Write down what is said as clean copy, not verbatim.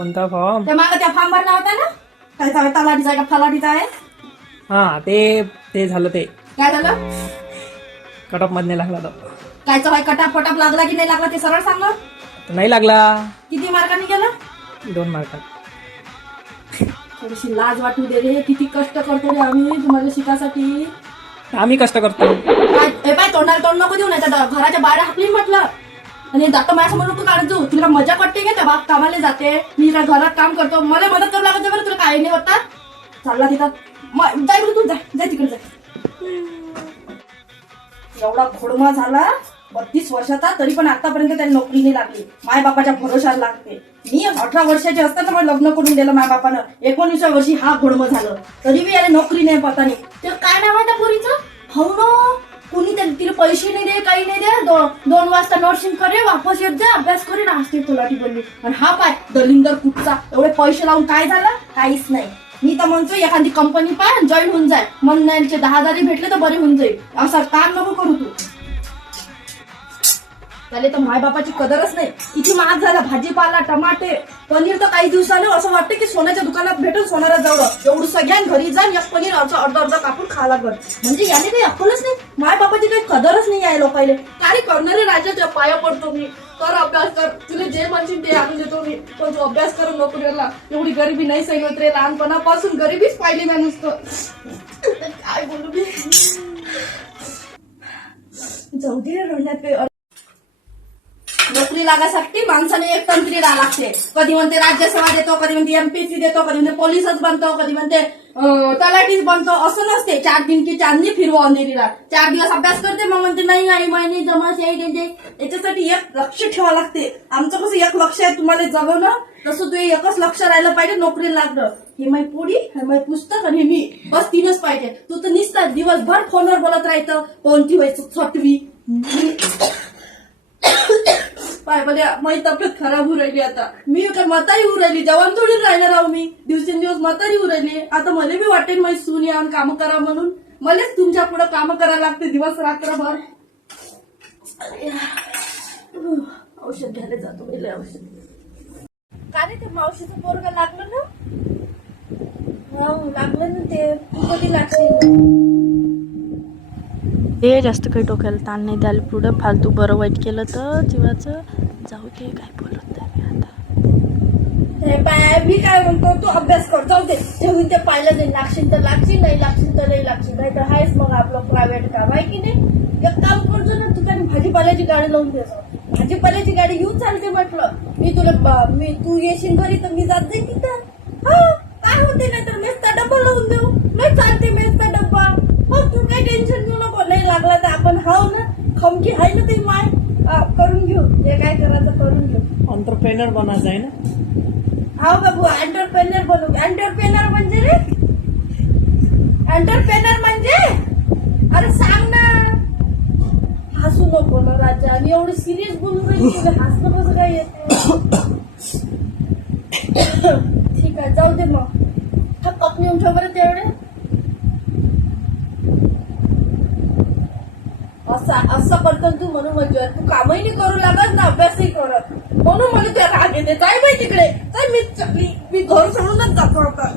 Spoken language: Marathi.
कोणता फॉर्म? ते मला त्या फॉर्म भरला होता ना, काय तलाठीचा का फलाटीचा आहे. हा ते झालं. ते काय झालं? कट ऑफ मध्ये लागला तो. कायचं भाई कटाप पटाप लागला की नाही लागला ते सरळ सांग. नाही लागला. किती मार्कांनी गेला? 2 मार्कात. थोडीशी लाज वाटू दे रे. किती कष्ट करतो रे आम्ही तुम्हाला शिकासाठी. आम्ही कष्ट करतो. काय तोंडाला तोंड नको देऊ, नाही तर घराच्या बाहेर हाकली म्हटलं. आणि जातो माझ्यासमोर नको काढत जाऊ. तुला मजा वाटते का? त्या बाप कामाला जाते, मी घरात काम करतो, मला मदत करू लागत बरं. तुला काही नाही होता. चालला तिथं जाय बरं, तू जाय तिकडे जाय. एवढा घोडमा झाला 32 वर्षाचा, तरी पण आतापर्यंत त्याला नोकरी नाही लागली. मायबापाच्या भरोशाला लागते. मी 18 वर्षाची असताना मला लग्न करून दिलं मायबापानं. 19व्या वर्षी हा घोडमा झालं, तरी बी याला नोकरी नाही पता नाही. ते काय नाव आहे त्या पोरीचं? हो ना, कुणी तिला पैसे नाही दे, काही नाही दे. 2 वाजता नर्सिंग करे, वापस येत जा, अभ्यास करे ना. असते तुलाटी बोलली. आणि हा पाय दलिंदर कुठचा, एवढे पैसे लावून काय झालं? काहीच नाही. मी तर म्हणतो एखादी कंपनी पाय जॉईन होऊन जाय. म्हणण्याचे 10,000 भेटले तर बरे होऊन जाईल. असं काम नको करू तू. त्याला तर मायबापाची कदरच नाही. किती महाग झाला भाजीपाला, टमाटे, पनीर तर काही दिवसानं असं वाटतं की सोन्याच्या दुकानात भेटून सोनारा जवळ एवढं सगळ्यां घरी जाऊन एक पनीर अर्धा कापून खायला लागल. म्हणजे याने काही अक्कलच नाही. मायबापाची काही कदरच नाही आहे लोकांना. काय करणारे राजाच्या पाया पडतो मी. कर अभ्यास कर, तुला जे म्हणशील ते आणून देतो मी, पण तू अभ्यास कर नोकरीला. एवढी गरिबी नाही सहन होत रे. लहानपणापासून गरिबीच पाहिली मी नुसतं. काय बोलू मी. जाऊ दे रडण्यात काही. नोकरी लागासाठी माणसाने एक तंत्री राहा लागते. कधी म्हणते राज्यसेवा देतो, कधी म्हणते एमपीसी देतो, कधी म्हणते पोलीसच बनतो, कधी म्हणते तलाठीच बनतो. असं नसते. 4 दिन की चांदणी फिरवा अंधेरीला. 4 दिवस अभ्यास करते, मग म्हणते नाही आई महिने जमा याच्यासाठी एक लक्ष ठेवावं लागते. आमचं कसं एक लक्ष आहे तुम्हाला जगवणं, तसं तू एकच लक्ष राहिलं पाहिजे नोकरीला लागलं. हे माई पुढी, हे माई पुस्तक आणि मी, बस 3च पाहिजे. तू तर निसतात दिवसभर फोनवर बोलत राहायचं. कोणती व्हायचं 6वी. पाय बघा माझी तब्येत खराब होऊ राहिली आता. मी काय म्हातारी होऊ राहिली, जवान थोडी राहिणार आहो मी. दिवसेंदिवस म्हातारी होऊ राहिली. आता मला बी वाटेल माझी सून या काम करा म्हणून. मलाच तुमच्या पुढे काम करायला लागते दिवस रात्रभर. औषध घ्यायला जातो पहिले. औषध का रे, ते मावशीचं पोरगं लागलं ना? हो लागलं ना. ते कधी लागते ते जास्त काही डोक्याला ताण नाही द्यायला पुढं. फालतू बरं वाईट केलं तर जीवाचं जाऊ दे. काय बोलत नाही मी आता. मी काय म्हणतो, तू अभ्यास कर. जाऊ दे, जेवून ते पाहिलं नाही. लागशील तर लागशील, नाही लागशील तर नाही लागशील. नाही तर हायच मग आपलं प्रायव्हेट काम आहे की नाही. एक काम करतो ना, तू काही भाजीपाल्याची गाडी लावून देतो. भाजीपाल्याची गाडी घेऊन चालते म्हटलं. तू येशील घरी तर मी जात जाईल तिथं. हा काय होते, नाही तर मेसचा डब्बा लावून देऊ. नाही चालते मेसचा डब्बा. हो तू काही टेन्शन घेऊ नको. नाही लागला तर आपण हाव ना, खमकी आहे ना ती माय. करून घेऊ. जे काय करायचं करून घेऊ. एंटरप्रेनर बनायचं आहे ना. हाव बाबू, एंटरप्रेनर बनू. एंटरप्रेनर म्हणजे रे, एंटरप्रेनर म्हणजे अरे सांग ना. हसू नको ना राजा. आणि एवढं सिरियस बोलू राहिली, तुला हसणं कसं काय येते. ठीक आहे जाऊ दे मग. हा कप नेऊन ठेव बरं तेवढे. असं करतो तू म्हणून म्हणजे तू कामही नाही करू लागत ना अभ्यासही करत, म्हणून मला त्या राग येते. काय बाई तिकडे, काय मी घर सोडूनच जातो आता.